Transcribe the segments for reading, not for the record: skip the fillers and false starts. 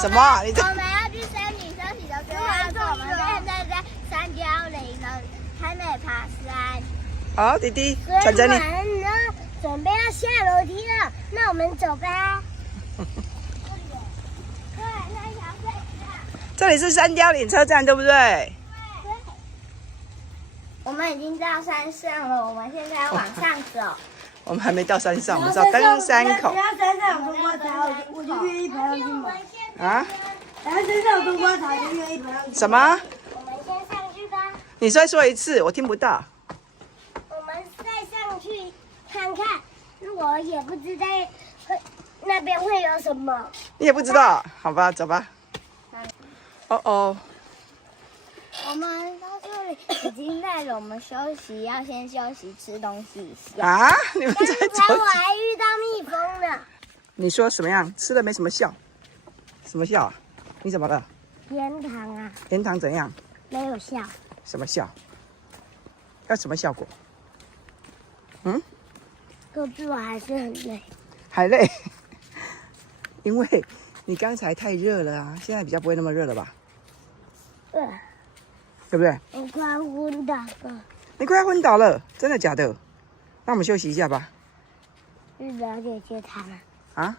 什么？你这我们要去森林休息的时候，我们现在在三角岭的还没爬山。好，弟弟，所以传承你。我们呢，准备要下楼梯了，那我们走吧。对，那条隧道。这里是三貂岭车站，对不对？对。我们已经到山上了，我们现在要往上走。我们还没到山上，我们是要登山口。等下山上有冬瓜茶，我就愿意爬上去买。啊？等下山上有冬瓜茶，就愿意爬上去。什么？我们先上去吧。你再说一次，我听不到。我们再上去看看，我也不知道那边会有什么。你也不知道，好吧，走吧。哦哦，我们到这里已经在了，我们休息，要先休息吃东西一下。啊？你们在刚才走我？还遇到蜜蜂呢。你说什么样？吃了没什么效？什么效啊？你怎么了？天堂啊，盐糖怎样？没有效。什么效？要什么效果？嗯？可是我还是很累。还累？因为你刚才太热了啊，现在比较不会那么热了吧？对不对？我快昏倒了。你快要昏倒了，真的假的？那我们休息一下吧。日表姐姐她呢？啊？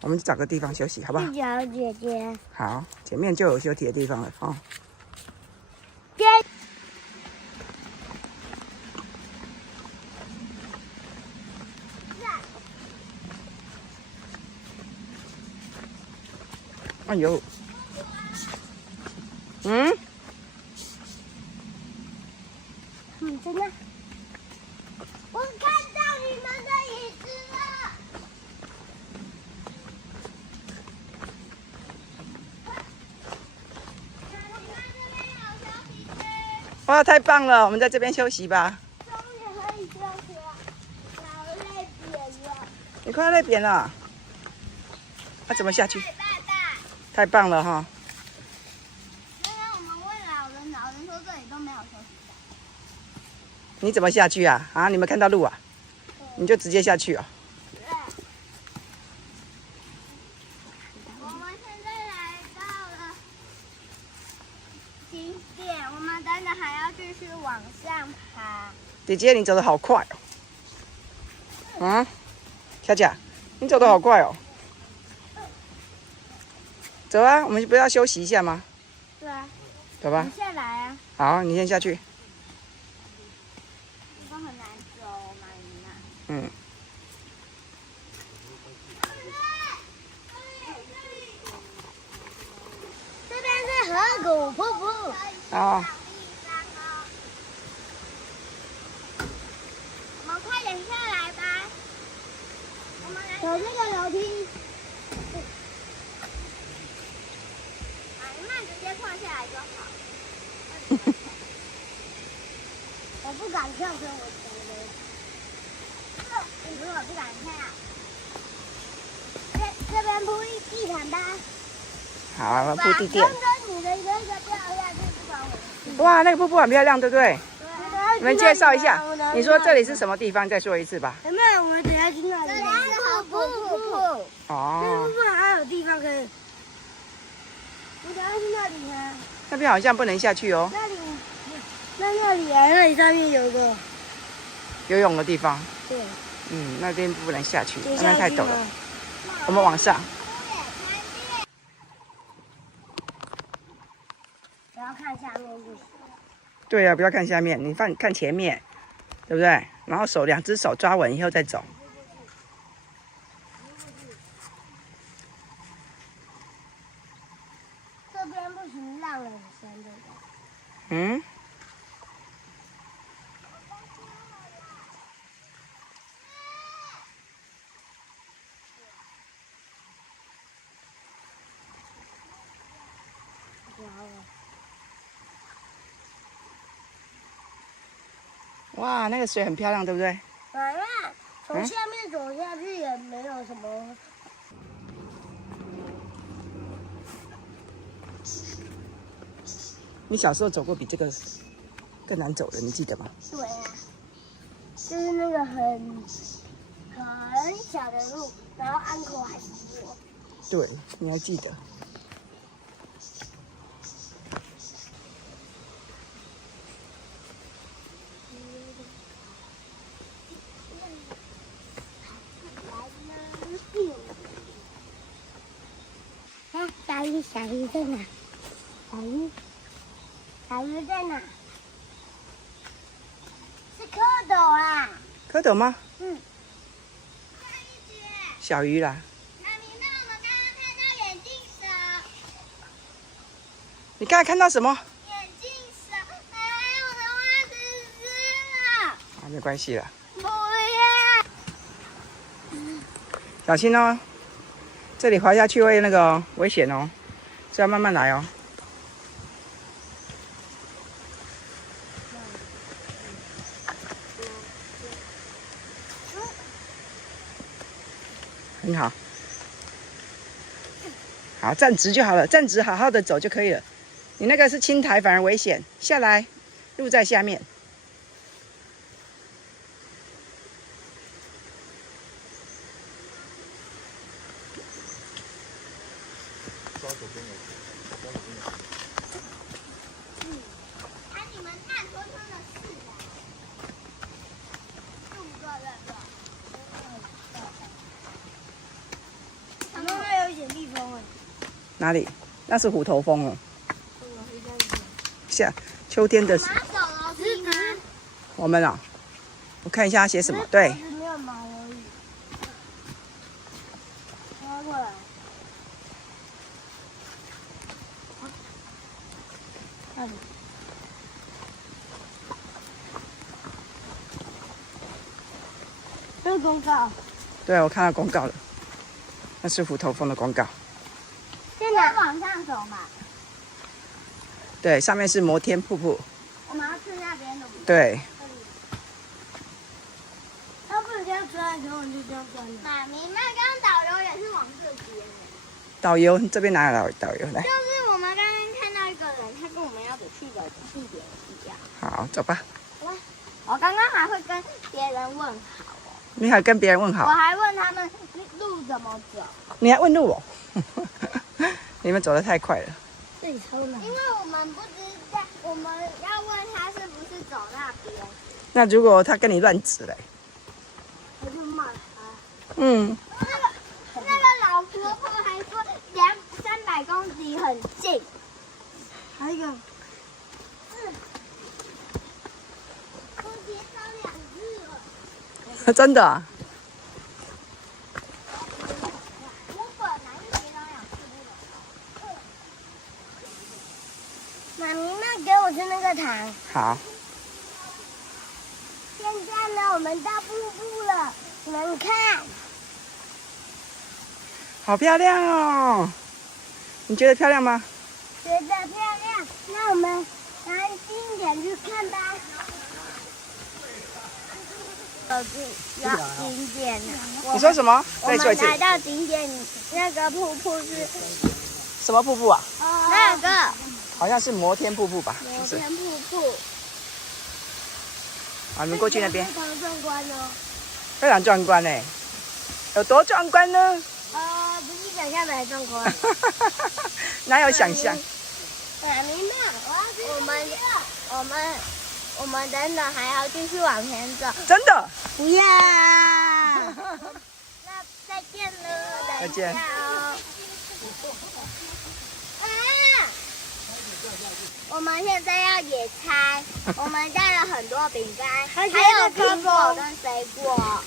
我们找个地方休息，好不好日？表姐姐。好，前面就有休息的地方了哦。姐。哎呦，嗯，真的。我看到你们的椅子了。哇，太棒了！我们在这边休息吧。终于可以休息了，好累扁了。你快要累扁了，那、怎么下去？太棒了哈！刚刚我们问老人，老人说这里都没有休息站。你怎么下去啊？啊，你们看到路啊？你就直接下去哦。我们现在来到了景点，我们等等还要继续往上爬。姐姐，你走得好快哦！啊，佳佳，你走得好快哦！走啊，我们不要休息一下吗？对啊，走吧你。下来啊，好，你先下去。地方很难走，妈咪。嗯。这边是河谷瀑布。哦。我们快点下来吧。我们来走这个楼梯。那直接跳下来就好。我不敢跳，所以我走了。你如果不敢跳，这边铺地毯吧。好，我们铺地垫。刚刚你的那个掉下去，不管我。哇，那个瀑布很漂亮，对不对？对。你们介绍一下，你说这里是什么地方？再说一次吧。有没有？我们等下去那里。这里是河瀑布。哦，不然还有地方可以。我等下去那里啊。那边好像不能下去哦，那里，那里啊，那里上面有个。游泳的地方。对。嗯，那边不能下去，那等一下边太陡了。我们往上。不要看下面就行。对呀、不要看下面，你看前面，对不对？然后两只手抓稳以后再走。这边不行，浪很深，对不对？嗯。哇，那个水很漂亮，对不对？从下面走下去也没有什么。你小时候走过比这个更难走的，你记得吗？对啊，就是那个很小的路，然后安口还是我。对，你还记得？鱼在哪？小鱼在哪？是蝌蚪啊！蝌蚪吗？嗯。小鱼啦。妈咪，那我们刚刚看到眼镜蛇。你刚才看到什么？眼镜蛇，哎，我的袜子湿了。啊，没关系啦，不要。小心哦。这里滑下去会那个哦危险哦，所以要慢慢来哦。很好，好，站直就好了，站直好好的走就可以了。你那个是青苔，反而危险。下来，路在下面。啊，你们看，说真的是的，4、5个人了。他们还有一点地方哎。哪里？那是虎头蜂哦。秋天的时，马走楼梯吗？我们啊，我看一下它写什么。对，没有毛而已。拉过来。那里。这是公告。对，我看到公告了，那是虎头蜂的公告。在哪？往上走嘛。对，上面是摩天瀑布。我们要去那边的。对，他不能这样钻，然后你就这样钻了。妈咪，那刚刚导游也是往这边。导游这边哪有导游来？就是我们刚刚看到一个人，他跟我们要走去的地点一样。好，走吧。我刚刚还会跟别人问好哦，你还跟别人问我好，还问他们路怎么走，你还问路哦？你们走得太快了。这里超难。因为我们不知道，我们要问他是不是走那边。那如果他跟你乱指嘞？我就骂他。嗯，那个老婆婆还说300公里很近，还有一个，我跌倒2次了。真的啊？我本来就跌倒2次那种。妈咪，那给我吃那个糖。好，现在呢，我们到瀑布了，你们看。好漂亮哦！你觉得漂亮吗？觉得漂亮，那我们安心一点去看吧。要景点了。你说什么？我再说一次。们来到景点，那个瀑布是什么瀑布啊？那个好像是摩天瀑布吧？是摩不是？天瀑布。好，你们过去那边。非常壮观哦。非常壮观呢。有多壮观呢？不是想象的还壮观。哪有想象？妈咪们，我们等等还要继续往前走。真的？不要。那再见了，再见等一下哦。啊！我们现在要野餐，我们带了很多饼干，还有苹果跟水果。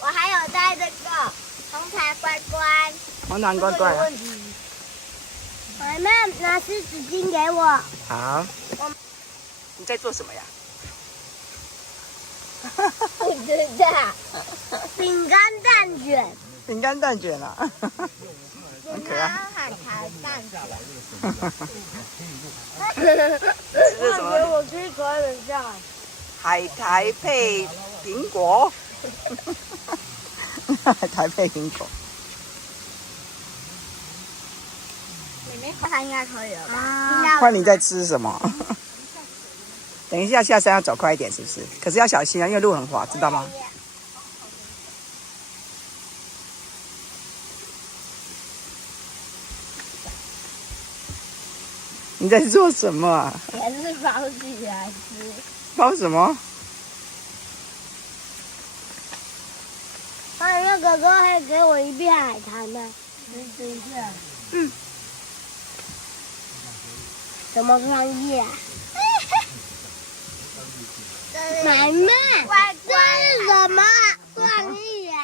我还有带这个红茶乖乖。红糖乖乖啊。妈妈拿湿纸巾给我。好。你在做什么呀？不知道。饼干蛋卷。饼干蛋卷啊，很可爱。海苔蛋卷。这是什么？我吃可爱的像。海苔配苹果。海苔配苹果。它应该可以了吧？看你在吃什么。等一下下山要走快一点，是不是？可是要小心啊，因为路很滑，知道吗？你在做什么啊？还是包起来吃。包什么？那哥哥还给我一片海苔呢。等一下。什么创意啊？妈妈，乖乖，这是什么创意啊？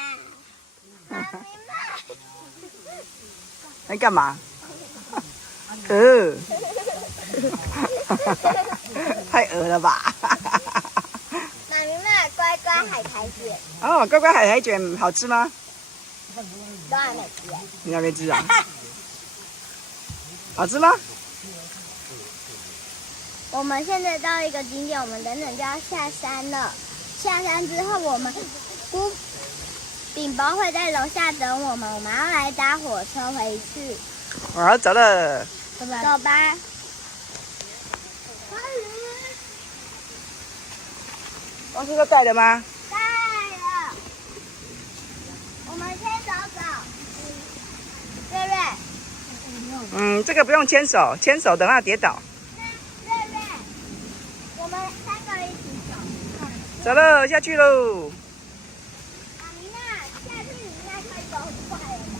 妈咪在干嘛？太恶了吧！妈咪妈，乖乖海苔卷哦，乖乖海苔卷好吃吗？都还没吃。你还没吃啊？好吃吗？我们现在到一个景点，我们等等就要下山了。下山之后，我们饼包会在楼下等我们，我们要来搭火车回去。我要走了。走吧。东西都带了吗？带了。我们先走走。瑞瑞，这个不用牵手，牵手等下跌倒。瑞瑞，我们三个一起走。走了，下去喽。妈咪娜，下次你应该可以走很快了吧？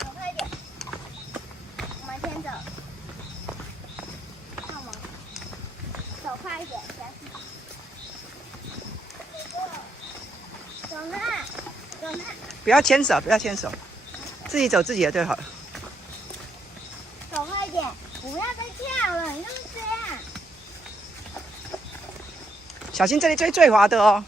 走快一点。我们先走。看我。走快一点，先。走那，走那。不要牵手，不要牵手，自己走自己的就好了。走快一点，不要再跳了，你就是这样。小心这里最滑的哦。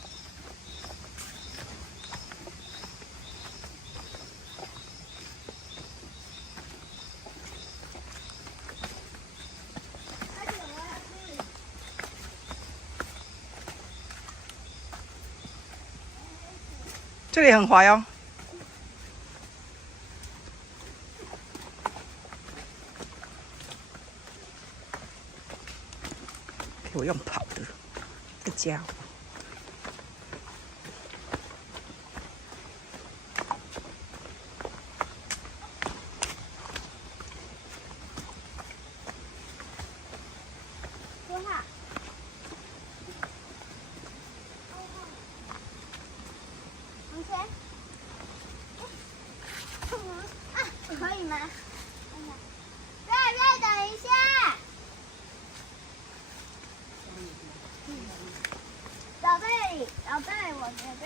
这里很滑哟。给我用跑的，这家伙。说话。同学。啊，可以吗？瑞瑞，等一下。宝贝，宝贝，我觉得。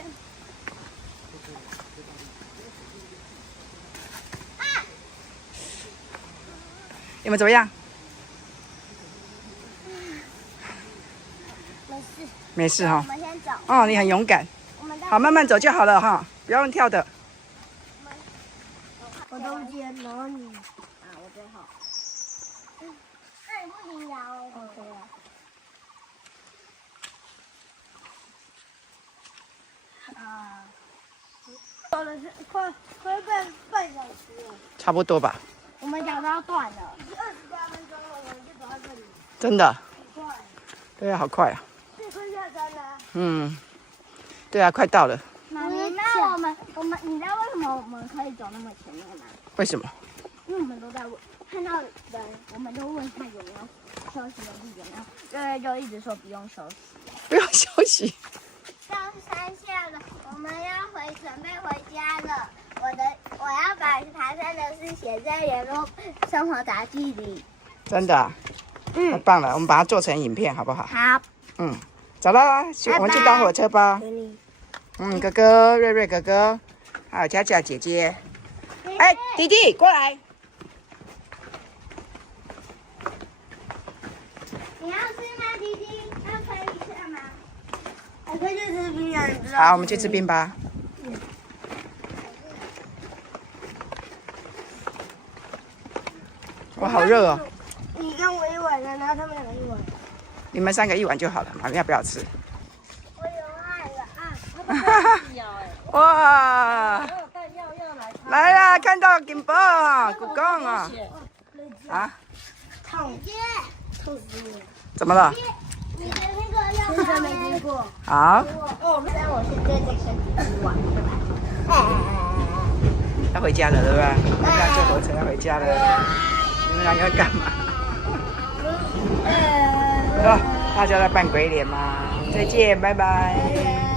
啊！你们怎么样？没事。没事哈、我们先走。哦，你很勇敢。我们到好，慢慢走就好了哈，不要用跳的。我中间，然后你啊，我最后。那你不停摇哦。OK 了。啊。走了快半小时了，差不多吧。我们脚都要断了。 28分钟了，我们就走到这里，真的。很快。对啊，好快啊。这快下山了。对啊，快到了。妈咪，那我们，你知道为什么我们可以走那么前面吗？为什么？因为我们都在问，看到人，我们都问他有没有休息的地点，然后瑞瑞就一直说不用休息。不用休息。到山下了，我们要准备回家了。我要把爬山的事写在联络生活杂记里。真的、啊。太棒了，我们把它做成影片好不好？好。走啦，我们去搭火车吧。哥哥，瑞瑞哥哥，还有佳佳姐姐。哎，弟弟过来。你要吃吗，弟弟？要分一下吗？我可以去吃冰啊，你知道？好，我们去吃冰吧。哇，好热哦！你跟我一碗，然后他们两个一碗。你们3个一碗就好了，妈咪要不要吃？我有爱了啊！哇！来啦，看到金宝啊，古公啊！啊？烫姐，痛死我！怎么了？你的那个要之前没听过。好，哦，虽然我现在在跟弟弟玩，对吧？要回家了，对不对？我们俩坐火车要回家了。你们2个要干嘛？大家在扮鬼脸吗？再见，拜拜。